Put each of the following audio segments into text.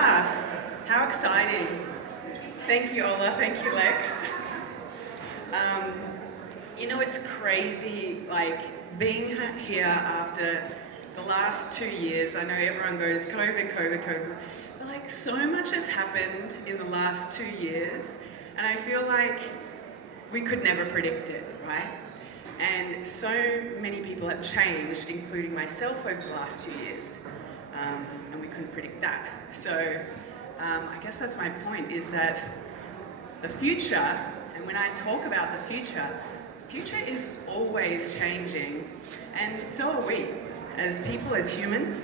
How exciting. Thank you, Ola. Thank you, Lex. It's crazy, like, being here after the last 2 years. I know everyone goes, COVID, COVID, COVID. But, like, so much has happened in the last 2 years, and I feel like we could never predict it, right? And so many people have changed, including myself, over the last few years. And we couldn't predict that. So I guess that's my point, is that the future, and when I talk about the future is always changing, and so are we, as people, as humans.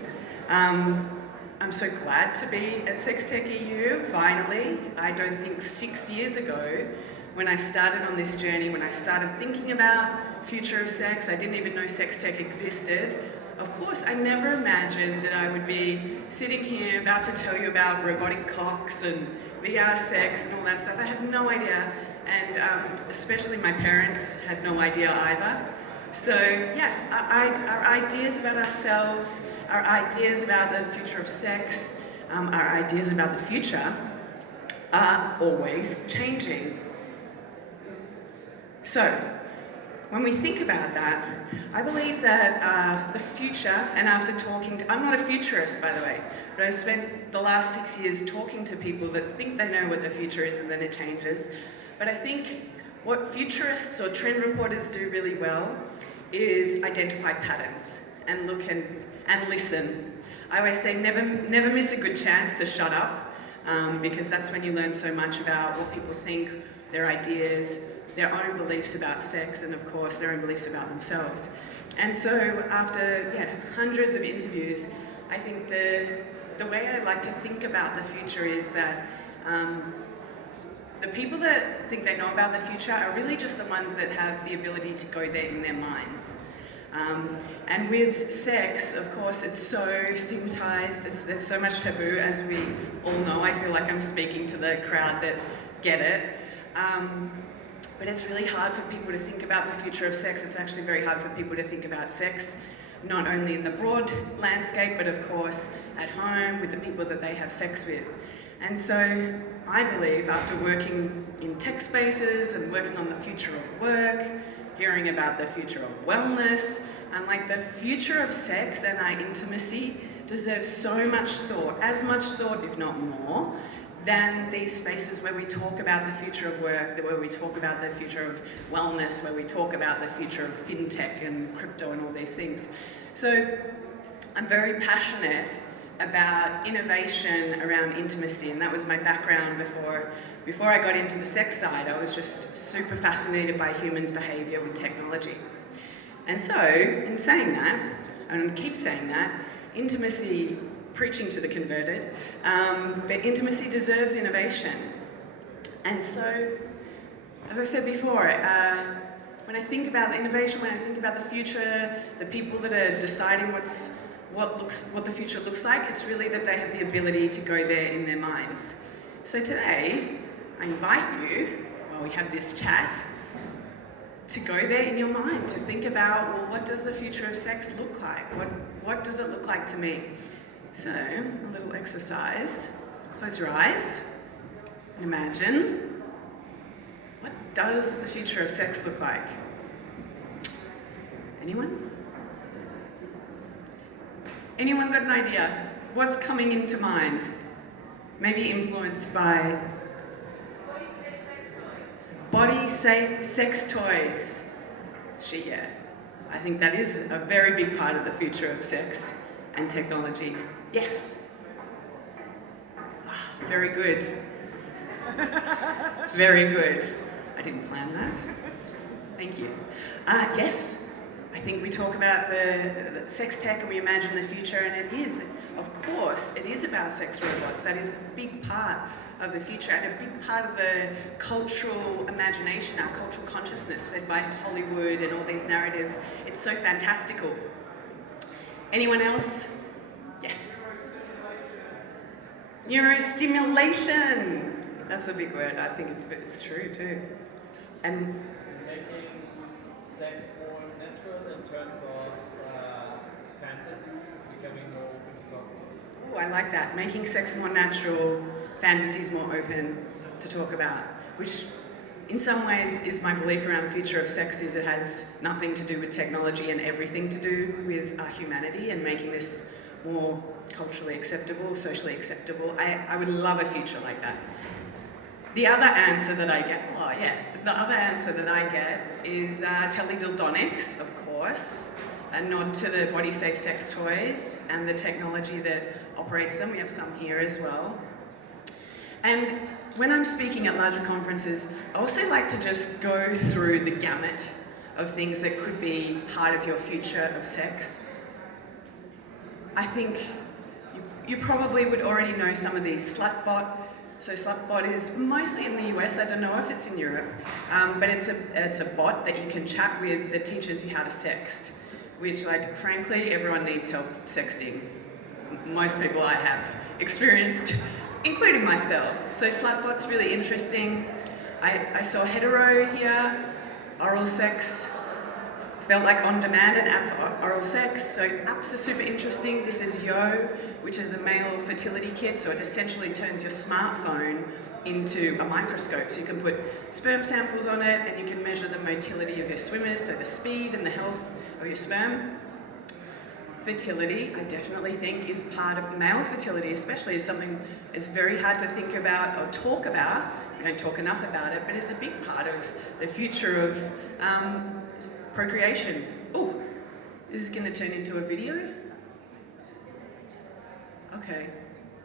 I'm so glad to be at Sextech EU, finally. I don't think 6 years ago, when I started on this journey, when I started thinking about future of sex, I didn't even know Sextech existed. Of course, I never imagined that I would be sitting here about to tell you about robotic cocks and VR sex and all that stuff. I had no idea, and especially my parents had no idea either. So yeah, our ideas about ourselves, our ideas about the future of sex, our ideas about the future are always changing. So, when we think about that, I believe that the future, and after talking to, I'm not a futurist, by the way, but I've spent the last 6 years talking to people that think they know what the future is and then it changes. But I think what futurists or trend reporters do really well is identify patterns and look and listen. I always say never miss a good chance to shut up, because that's when you learn so much about what people think, their ideas, their own beliefs about sex, and of course their own beliefs about themselves. And so after hundreds of interviews, I think the way I like to think about the future is that the people that think they know about the future are really just the ones that have the ability to go there in their minds. And with sex, of course, it's so stigmatized, there's so much taboo, as we all know. I feel like I'm speaking to the crowd that get it. But it's really hard for people to think about the future of sex. It's actually very hard for people to think about sex, not only in the broad landscape, but of course at home with the people that they have sex with. And so I believe, after working in tech spaces and working on the future of work, hearing about the future of wellness, and like the future of sex and our intimacy deserves so much thought, as much thought, if not more, than these spaces where we talk about the future of work, where we talk about the future of wellness, where we talk about the future of fintech and crypto and all these things. So I'm very passionate about innovation around intimacy, and that was my background before I got into the sex side. I was just super fascinated by humans' behavior with technology. And so, in saying that, and I keep saying that, intimacy, preaching to the converted, but intimacy deserves innovation. And so, as I said before, when I think about innovation, when I think about the future, the people that are deciding what the future looks like, it's really that they have the ability to go there in their minds. So today, I invite you, while we have this chat, to go there in your mind, to think about, well, what does the future of sex look like? What does it look like to me? So, a little exercise. Close your eyes and imagine, what does the future of sex look like? Anyone? Anyone got an idea? What's coming into mind? Maybe influenced by body-safe sex toys. Yeah, I think that is a very big part of the future of sex and technology. Yes. Very good. Very good. I didn't plan that. Thank you. Yes, I think we talk about the sex tech and we imagine the future, and it is, of course, it is about sex robots. That is a big part of the future and a big part of the cultural imagination, our cultural consciousness fed by Hollywood and all these narratives. It's so fantastical. Anyone else? Yes. Neurostimulation. That's a big word. I think it's true too. And making sex more natural in terms of fantasies, becoming more open to talk. Oh, I like that. Making sex more natural, fantasies more open to talk about, which in some ways is my belief around the future of sex is it has nothing to do with technology and everything to do with our humanity and making this more culturally acceptable, socially acceptable. I would love a future like that. The other answer that I get is teledildonics, of course, a nod to the body-safe sex toys and the technology that operates them. We have some here as well. And when I'm speaking at larger conferences, I also like to just go through the gamut of things that could be part of your future of sex. I think you probably would already know some of these. Slutbot. So Slutbot is mostly in the US. I don't know if it's in Europe, but it's a bot that you can chat with that teaches you how to sext, which, like, frankly, everyone needs help sexting. Most people I have experienced, including myself. So Slutbot's really interesting. I saw Hetero here, oral sex. Felt like on demand and app for oral sex. So apps are super interesting. This is Yo, which is a male fertility kit. So it essentially turns your smartphone into a microscope. So you can put sperm samples on it and you can measure the motility of your swimmers, so the speed and the health of your sperm. Fertility, I definitely think, is part of male fertility, especially, is something is very hard to think about or talk about. We don't talk enough about it, but it's a big part of the future of procreation. Oh, this is going to turn into a video? Okay,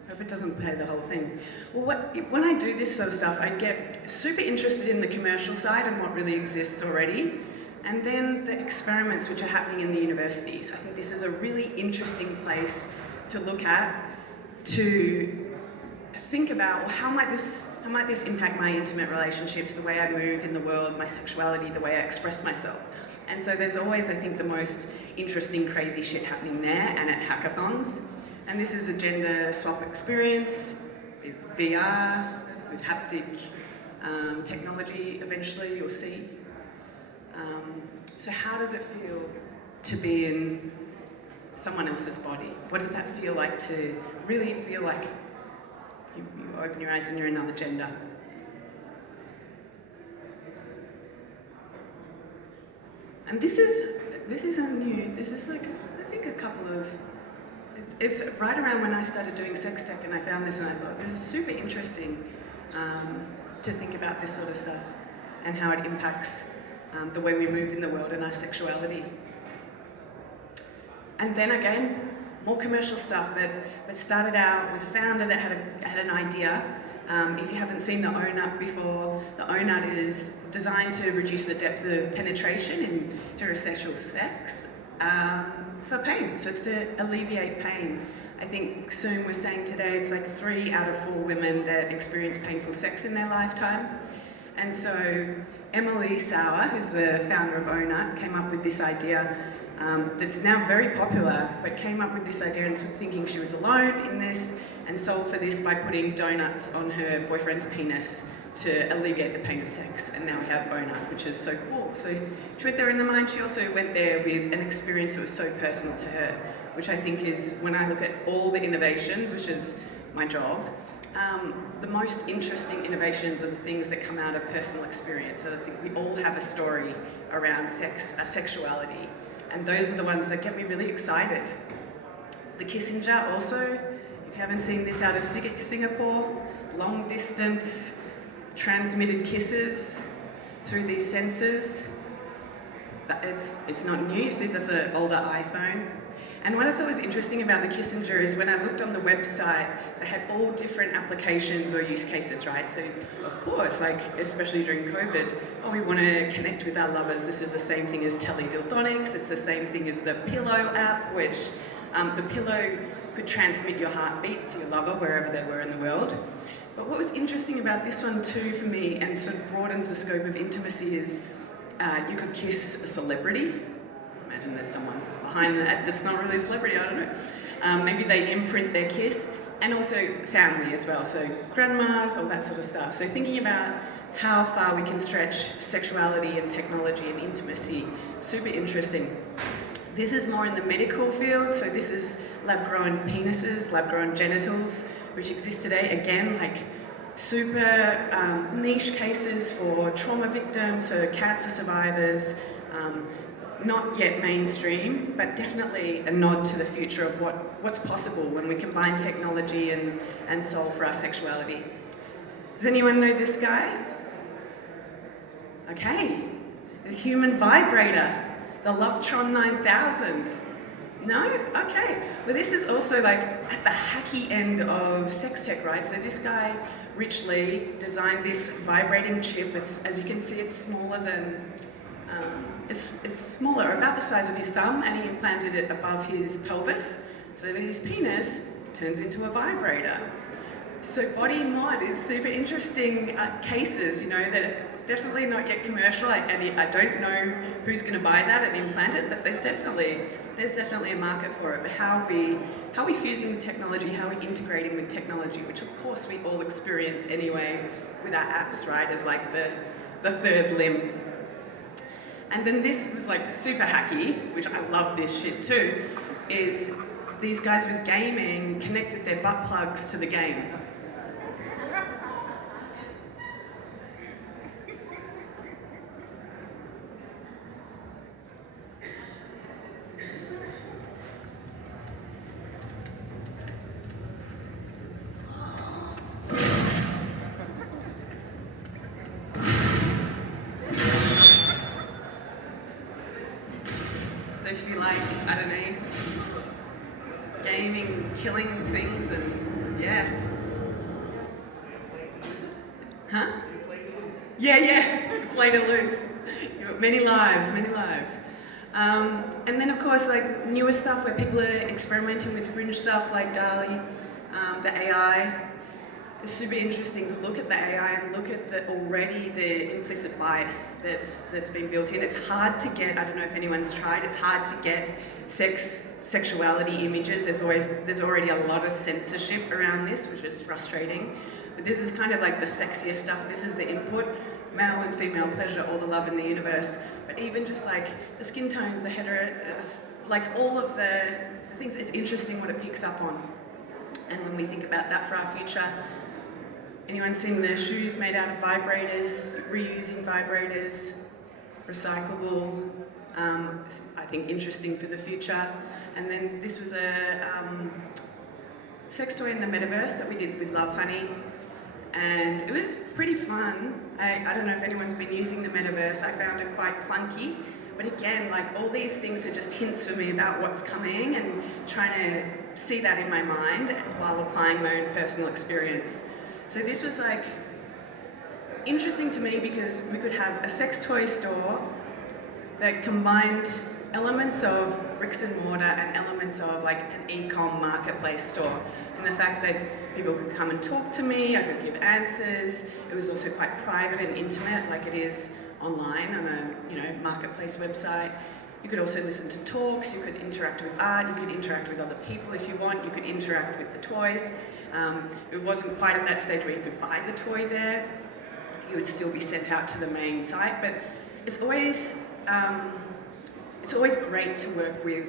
hope it doesn't play the whole thing. Well, when I do this sort of stuff, I get super interested in the commercial side and what really exists already, and then the experiments which are happening in the universities. I think this is a really interesting place to look at, to think about, well, how might this impact my intimate relationships, the way I move in the world, my sexuality, the way I express myself. And so there's always, I think, the most interesting, crazy shit happening there and at hackathons. And this is a gender swap experience with VR, with haptic technology, eventually, you'll see. So how does it feel to be in someone else's body? What does that feel like to really feel like you open your eyes and you're another gender? And this isn't new. This is like, I think a couple of, it's right around when I started doing Sextech and I found this and I thought, this is super interesting to think about this sort of stuff and how it impacts the way we move in the world and our sexuality. And then again, more commercial stuff, but started out with a founder that had an idea. If you haven't seen the ONUT before, the ONUT is designed to reduce the depth of penetration in heterosexual sex for pain. So it's to alleviate pain. I think Soon was saying today it's like 3 out of 4 women that experience painful sex in their lifetime. And so Emily Sauer, who's the founder of ONUT, came up with this idea that's now very popular, but came up with this idea and thinking she was alone in this, and solved for this by putting donuts on her boyfriend's penis to alleviate the pain of sex. And now we have ONUT, which is so cool. So she went there in the mind. She also went there with an experience that was so personal to her, which I think is, when I look at all the innovations, which is my job, the most interesting innovations are the things that come out of personal experience. So I think we all have a story around sex, sexuality, and those are the ones that get me really excited. The Kissinger also, if you haven't seen this out of Singapore, long distance transmitted kisses through these sensors. But it's not new, you see that's an older iPhone. And what I thought was interesting about the Kissinger is when I looked on the website, they had all different applications or use cases, right? So of course, like especially during COVID, oh, we want to connect with our lovers. This is the same thing as teledildonics. It's the same thing as the Pillow app, which the Pillow could transmit your heartbeat to your lover wherever they were in the world. But what was interesting about this one too for me, and sort of broadens the scope of intimacy, is you could kiss a celebrity. Imagine there's someone behind that that's not really a celebrity, I don't know. Maybe they imprint their kiss, and also family as well, so grandmas, all that sort of stuff. So thinking about how far we can stretch sexuality and technology and intimacy, super interesting. This is more in the medical field, so this is lab-grown penises, lab-grown genitals, which exist today. Again, like super niche cases for trauma victims, so cancer survivors, not yet mainstream, but definitely a nod to the future of what's possible when we combine technology and solve for our sexuality. Does anyone know this guy? Okay, the human vibrator, the Lovetron 9000. No? Okay. Well, this is also like at the hacky end of sex tech, right? So this guy, Rich Lee, designed this vibrating chip. As you can see, it's smaller than, it's smaller, about the size of his thumb, and he implanted it above his pelvis, so that his penis turns into a vibrator. So body mod is super interesting cases, you know, that are definitely not yet commercial, and I don't know who's going to buy that and implant it, but there's definitely a market for it. But how are we fusing with technology, how are we integrating with technology, which of course we all experience anyway with our apps, right, as like the third limb. And then this was like super hacky, which I love this shit too, is these guys with gaming connected their butt plugs to the game. If you like, I don't know, gaming, killing things, and yeah. Huh? Yeah, play to lose. Many lives. And then of course, like newer stuff where people are experimenting with fringe stuff like DALL-E, the AI. It's super interesting to look at the AI and look at the implicit bias that's been built in. It's hard to get, I don't know if anyone's tried, it's hard to get sexuality images. There's already a lot of censorship around this, which is frustrating. But this is kind of like the sexiest stuff. This is the input, male and female pleasure, all the love in the universe. But even just like the skin tones, the hetero, like all of the things, it's interesting what it picks up on. And when we think about that for our future, anyone seen the shoes made out of vibrators, reusing vibrators, recyclable, I think interesting for the future. And then this was a sex toy in the metaverse that we did with Love Honey, and it was pretty fun. I don't know if anyone's been using the metaverse. I found it quite clunky, but again, like all these things are just hints for me about what's coming and trying to see that in my mind while applying my own personal experience. So this was like interesting to me because we could have a sex toy store that combined elements of bricks and mortar and elements of like an e-com marketplace store. And the fact that people could come and talk to me, I could give answers. It was also quite private and intimate, like it is online on a marketplace website. You could also listen to talks, you could interact with art, you could interact with other people if you want, you could interact with the toys. It wasn't quite at that stage where you could buy the toy there. You would still be sent out to the main site, but it's always great to work with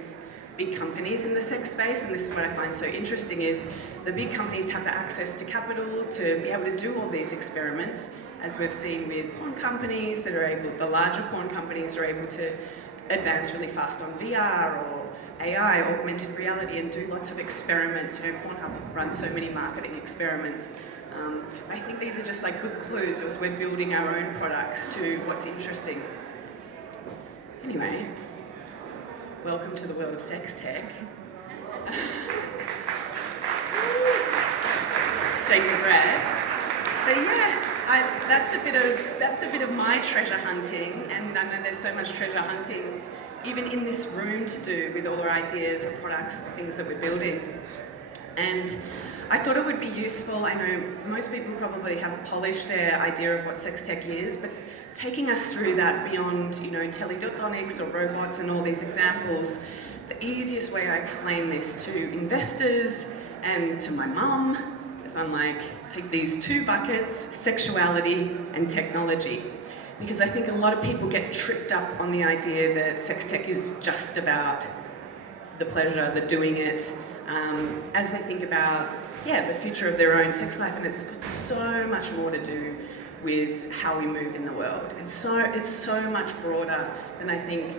big companies in the sex space, and this is what I find so interesting is the big companies have the access to capital to be able to do all these experiments, as we've seen with porn companies that are able, the larger porn companies are able to advance really fast on VR or AI, augmented reality, and do lots of experiments. You know, Pornhub runs so many marketing experiments. I think these are just like good clues as we're building our own products to what's interesting. Anyway, welcome to the world of sex tech. Take a breath. But yeah, that's a bit of my treasure hunting, and I know there's so much treasure hunting even in this room to do with all our ideas or products, things that we're building. And I thought it would be useful. I know most people probably have polished their idea of what sex tech is, but taking us through that beyond, teledildonics or robots and all these examples, the easiest way I explain this to investors and to my mum is I'm like, take these two buckets, sexuality and technology. because I think a lot of people get tripped up on the idea that sex tech is just about the pleasure, the doing it, as they think about, the future of their own sex life, and it's got so much more to do with how we move in the world. And so it's so much broader than I think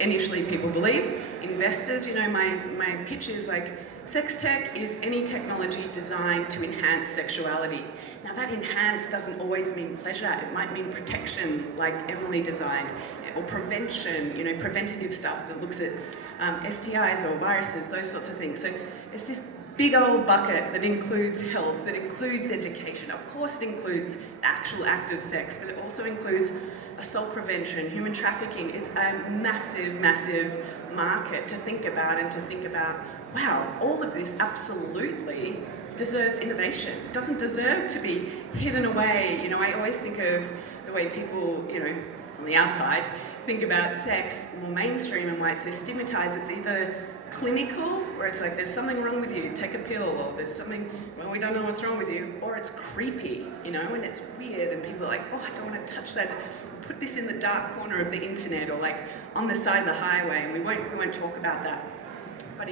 initially people believe. Investors, my pitch is like, sex tech is any technology designed to enhance sexuality. Now that enhance doesn't always mean pleasure, it might mean protection, like Emily designed, or prevention, preventative stuff that looks at STIs or viruses, those sorts of things. So it's this big old bucket that includes health, that includes education. Of course it includes the actual act of sex, but it also includes assault prevention, human trafficking. It's a massive, massive market to think about, and to think about, wow, all of this absolutely deserves innovation. It doesn't deserve to be hidden away. I always think of the way people, on the outside, think about sex more mainstream and why it's so stigmatized. It's either clinical, where it's like, there's something wrong with you, take a pill, or there's something, well, we don't know what's wrong with you, or it's creepy, and it's weird, and people are like, oh, I don't want to touch that, put this in the dark corner of the internet, or like on the side of the highway, and we won't talk about that. But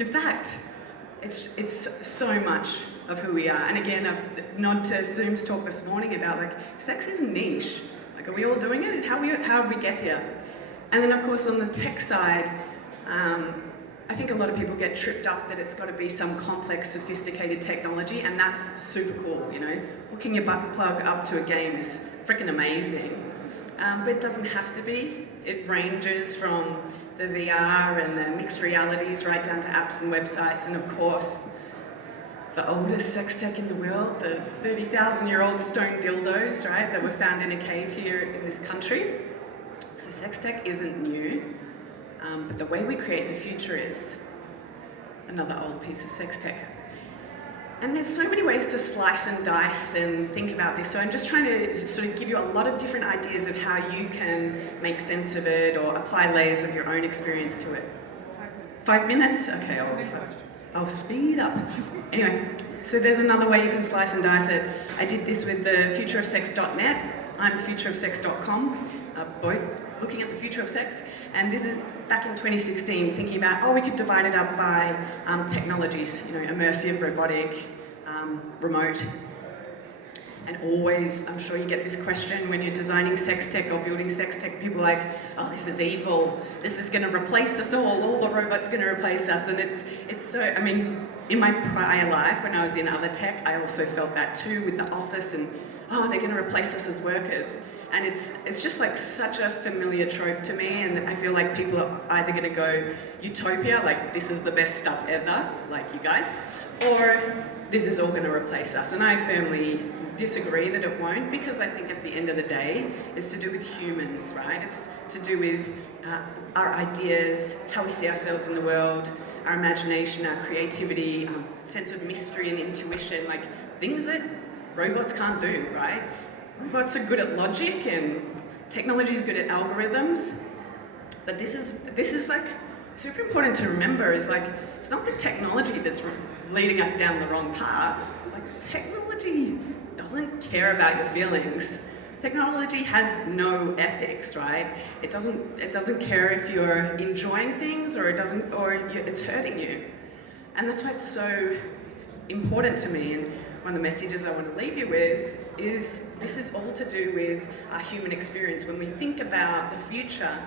in fact, it's so much of who we are. And again, a nod to Zoom's talk this morning about like, sex is niche. Like, are we all doing it? How did we get here? And then of course on the tech side, I think a lot of people get tripped up that it's got to be some complex, sophisticated technology, and that's super cool, Hooking your butt plug up to a game is freaking amazing. But it doesn't have to be. It ranges from the VR and the mixed realities right down to apps and websites, and of course, the oldest sex tech in the world, the 30,000-year-old stone dildos, right, that were found in a cave here in this country. So sex tech isn't new, but the way we create the future is another old piece of sex tech. And there's so many ways to slice and dice and think about this. So I'm just trying to sort of give you a lot of different ideas of how you can make sense of it or apply layers of your own experience to it. 5 minutes? Okay, I'll speed up. Anyway, so there's another way you can slice and dice it. I did this with the futureofsex.net. I'm futureofsex.com, both looking at the future of sex. And this is back in 2016, thinking about, we could divide it up by technologies, immersive, robotic, remote. And always, I'm sure you get this question when you're designing sex tech or building sex tech, people are like, oh, this is evil. This is gonna replace us all the robots gonna replace us. And it's so, in my prior life, when I was in other tech, I also felt that too with the office and, they're gonna replace us as workers. And it's just like such a familiar trope to me, and I feel like people are either gonna go utopia, like this is the best stuff ever, like you guys, or this is all gonna replace us. And I firmly disagree that it won't, because I think at the end of the day, it's to do with humans, right? It's to do with our ideas, how we see ourselves in the world, our imagination, our creativity, sense of mystery and intuition, like things that robots can't do, right? Robots are good at logic and technology is good at algorithms, but this is like super important to remember, is like, it's not the technology that's leading us down the wrong path. Like, technology doesn't care about your feelings. Technology has no ethics, right? It doesn't care if you're enjoying things or it's hurting you. And that's why it's so important to me. And one of the messages I want to leave you with is this is all to do with our human experience. When we think about the future,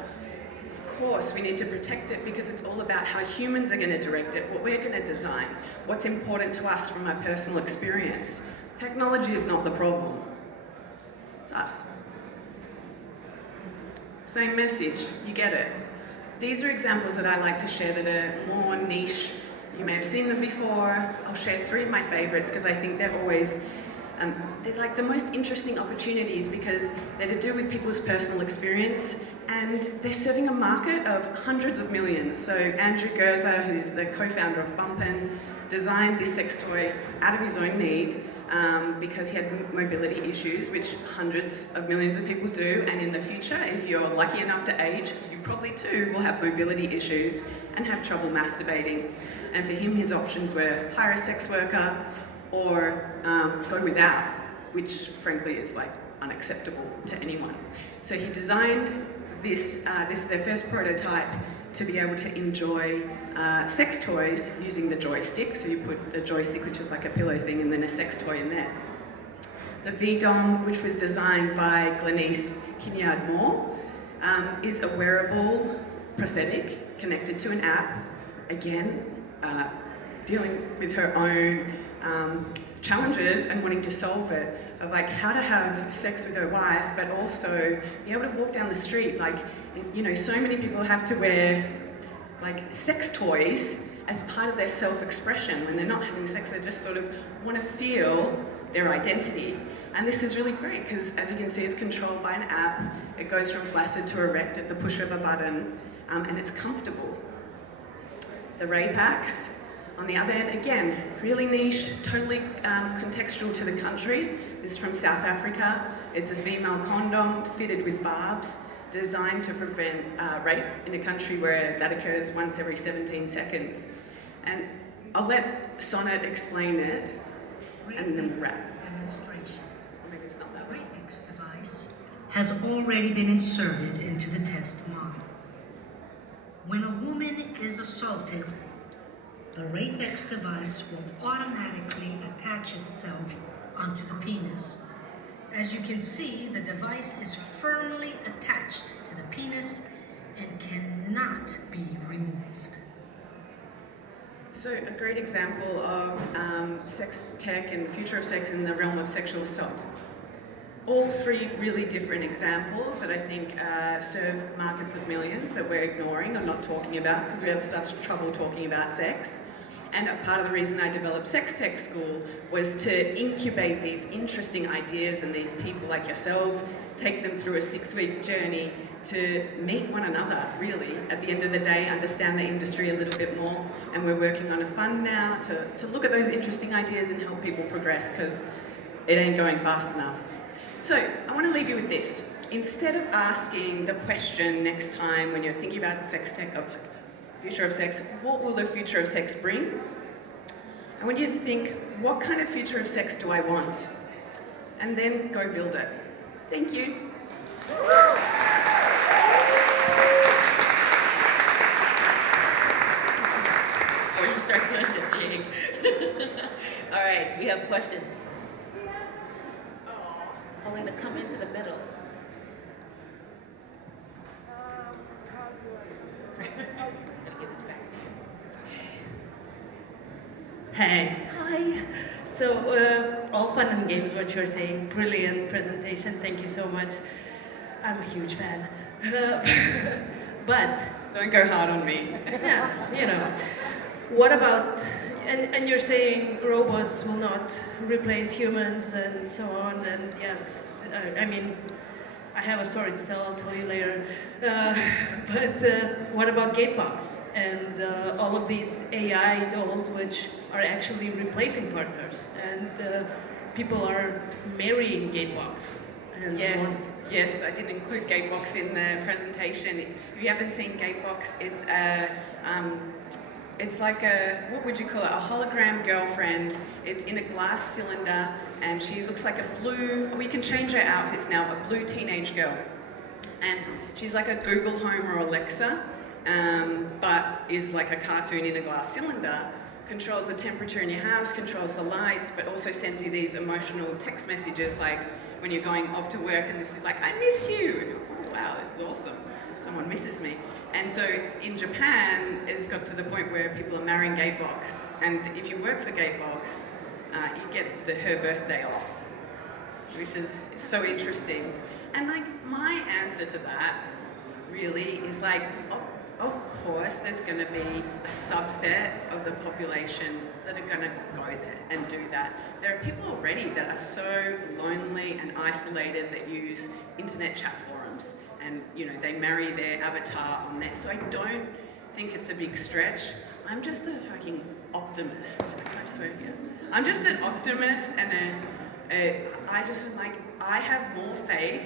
of course we need to protect it, because it's all about how humans are going to direct it, what we're going to design, what's important to us from our personal experience. Technology is not the problem. It's us. Same message, you get it. These are examples that I like to share that are more niche. You may have seen them before. I'll share 3 of my favorites because I think they're always, they're like the most interesting opportunities, because they're to do with people's personal experience, and they're serving a market of hundreds of millions. So Andrew Gerzer, who's the co-founder of Bumpin', designed this sex toy out of his own need, because he had mobility issues, which hundreds of millions of people do, and in the future, if you're lucky enough to age, you probably too will have mobility issues and have trouble masturbating. And for him, his options were hire a sex worker or go without. which frankly is like unacceptable to anyone. So he designed this, this is their first prototype, to be able to enjoy sex toys using the joystick. So you put the joystick, which is like a pillow thing, and then a sex toy in there. The VDOM, which was designed by Glenise Kinyard-Moore, is a wearable prosthetic connected to an app, again, dealing with her own challenges and wanting to solve it, of like how to have sex with her wife, but also be able to walk down the street. Like, you know, so many people have to wear like sex toys as part of their self-expression. When they're not having sex, they just sort of want to feel their identity. And this is really great because, as you can see, it's controlled by an app. It goes from flaccid to erect at the push of a button, and it's comfortable. The Ray Packs, on the other end, again, really niche, totally contextual to the country. This is from South Africa. It's a female condom fitted with barbs, designed to prevent rape in a country where that occurs once every 17 seconds. And I'll let Sonnet explain it, and then wrap. Demonstration. Maybe it's not that The way. Rapex device has already been inserted into the test model. When a woman is assaulted, the Rapex device will automatically attach itself onto the penis. As you can see, the device is firmly attached to the penis and cannot be removed. So a great example of sex tech and future of sex in the realm of sexual assault. All three really different examples that I think serve markets of millions that we're ignoring or not talking about because we have such trouble talking about sex. And part of the reason I developed Sextech School was to incubate these interesting ideas and these people like yourselves, take them through a 6-week journey to meet one another, really. At the end of the day, understand the industry a little bit more. And we're working on a fund now to look at those interesting ideas and help people progress because it ain't going fast enough. So I want to leave you with this. Instead of asking the question next time when you're thinking about sex tech of future of sex, what will the future of sex bring? I want you to think, what kind of future of sex do I want? And then go build it. Thank you. Or you start doing the jig. All right, we have questions. I'm going to come into the middle. I'm gonna give this back to you. Hey. Hi. So, all fun and games, what you're saying. Brilliant presentation. Thank you so much. I'm a huge fan. But, Don't go hard on me. yeah, you know, what about, and you're saying robots will not replace humans and so on, and yes, I mean, I have a story to tell, I'll tell you later. But what about Gatebox and all of these AI dolls which are actually replacing partners, and people are marrying Gatebox and so Yes, on. yes, I didn't include Gatebox in the presentation. If you haven't seen Gatebox, it's like a, what would you call it, a hologram girlfriend. It's in a glass cylinder and she looks like a blue, we can change her outfits now, a blue teenage girl. And she's like a Google Home or Alexa, but is like a cartoon in a glass cylinder. Controls the temperature in your house, controls the lights, but also sends you these emotional text messages like when you're going off to work and she's like, I miss you. Oh, wow, this is awesome. Someone misses me. And so in Japan, it's got to the point where people are marrying Gatebox. And if you work for Gatebox, you get her birthday off, which is so interesting. And like my answer to that really is like, of course there's going to be a subset of the population that are going to go there and do that. There are people already that are so lonely and isolated that use internet chat forums, and you know, they marry their avatar on there. So I don't think it's a big stretch. I'm just a fucking optimist. I swear, yeah. I'm just an optimist, and I just am like, I have more faith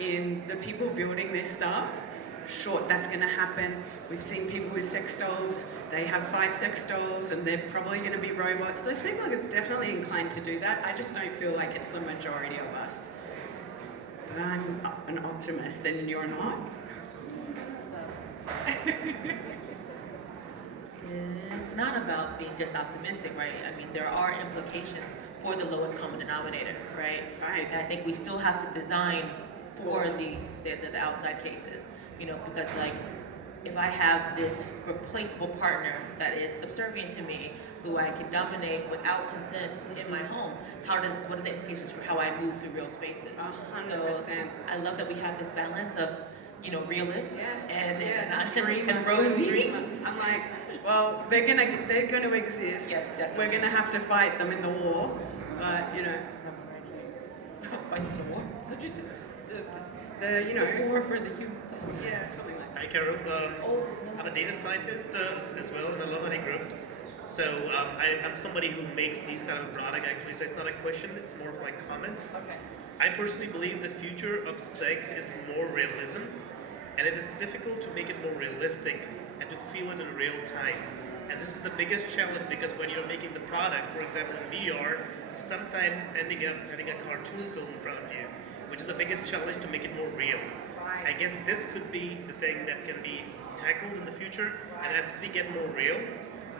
in the people building this stuff short that's going to happen. We've seen people with sex dolls, they have 5 sex dolls and they're probably going to be robots. Those people are definitely inclined to do that. I just don't feel like it's the majority of us. But I'm an optimist and you're not. It's not about being just optimistic, right? I mean, there are implications for the lowest common denominator, right? Right. And I think we still have to design for the outside cases, you know, because like, if I have this replaceable partner that is subservient to me, who I can dominate without consent in my home, what are the implications for how I move through real spaces? 100%. So I love that we have this balance of, you know, realist and Dreamer. rosy. I'm like, well, they're gonna exist. Yes, definitely. We're gonna have to fight them in the war, but you know, Fighting the war. So just the you know, war for the human soul. yeah, something like that. Hi, Carol. I'm a data scientist as well in the Lohani group. So I'm somebody who makes these kind of product actually. So it's not a question; it's more of like comment. Okay. I personally believe the future of sex is more realism, and it is difficult to make it more realistic and to feel it in real time. And this is the biggest challenge because when you're making the product, for example in VR, sometimes ending up having a cartoon film in front of you, which is the biggest challenge to make it more real. Right. I guess this could be the thing that can be tackled in the future, and as we get more real,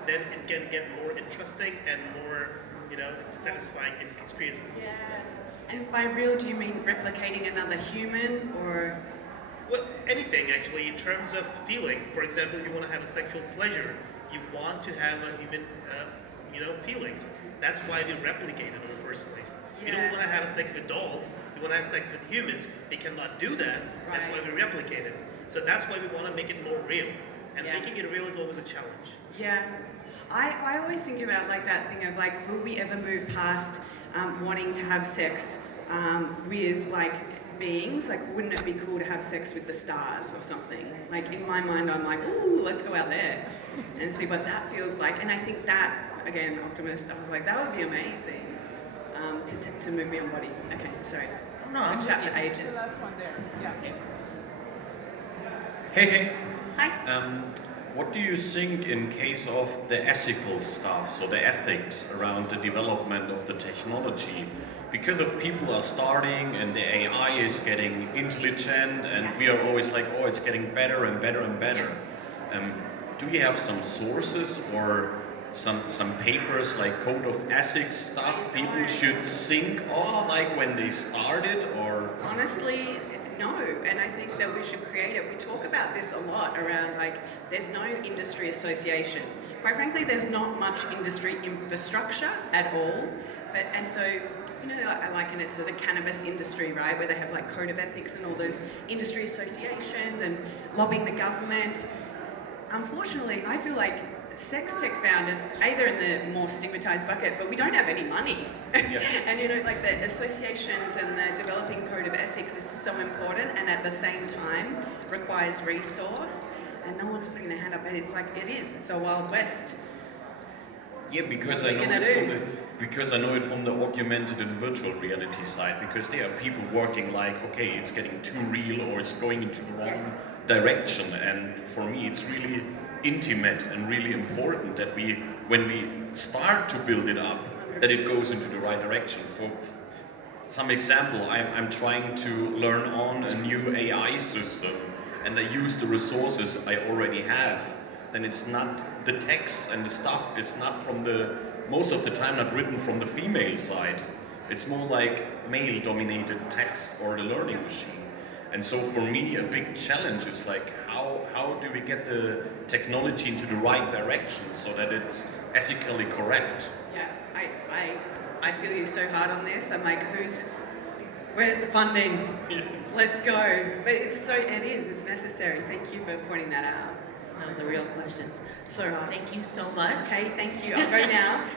then it can get more interesting and more, you know, satisfying experience. Yeah. And by real, do you mean replicating another human, or? Well, anything actually, in terms of feeling. For example, you want to have a sexual pleasure, you want to have a human, you know, feelings. That's why we replicate it in the first place. You don't Yeah. want to have sex with dolls, you want to have sex with humans. They cannot do that, that's Right. why we replicate it. So that's why we want to make it more real. And Yeah. making it real is always a challenge. Yeah. I always think about like that thing of like, will we ever move past wanting to have sex with like beings? Like, wouldn't it be cool to have sex with the stars or something? Like in my mind, I'm like, ooh, let's go out there and see what that feels like. And I think that, again, optimist, I was like, that would be amazing to move me on body. Okay, sorry. No, I'm Could chat for ages. Hey. Hi. What do you think in case of the ethical stuff, so the ethics around the development of the technology? Because of people are starting and the AI is getting intelligent and we are always like, oh, it's getting better and better and better. Do you have some sources or some papers like code of ethics stuff people should think of like when they started, or? Honestly, no, and I think that we should create it. We talk about this a lot around like, there's no industry association. Quite frankly, there's not much industry infrastructure at all. And so, you know, I liken it to the cannabis industry, right? Where they have like code of ethics and all those industry associations and lobbying the government. Unfortunately, I feel like Sextech founders, they're in the more stigmatized bucket, but we don't have any money. Yeah. And you know, like the associations and the developing code of ethics is so important, and at the same time requires resource, and no one's putting their hand up. And it's like, it's a wild west. Yeah, because What are we gonna do? Because I know it from the augmented and virtual reality side, because there are people working like, okay, it's getting too real or it's going into the wrong direction, and for me it's really intimate and really important that when we start to build it up, that it goes into the right direction. For some example, I'm trying to learn on a new AI system and I use the resources I already have, then it's not, the text and the stuff is not from most of the time not written from the female side. It's more like male-dominated text or the learning machine. And so for me, a big challenge is like, how do we get the technology into the right direction so that it's ethically correct? Yeah, I feel you so hard on this. I'm like, where's the funding? Let's go. But it's necessary. Thank you for pointing that out. One of the real questions. So thank you so much. Okay, thank you. I'll go now.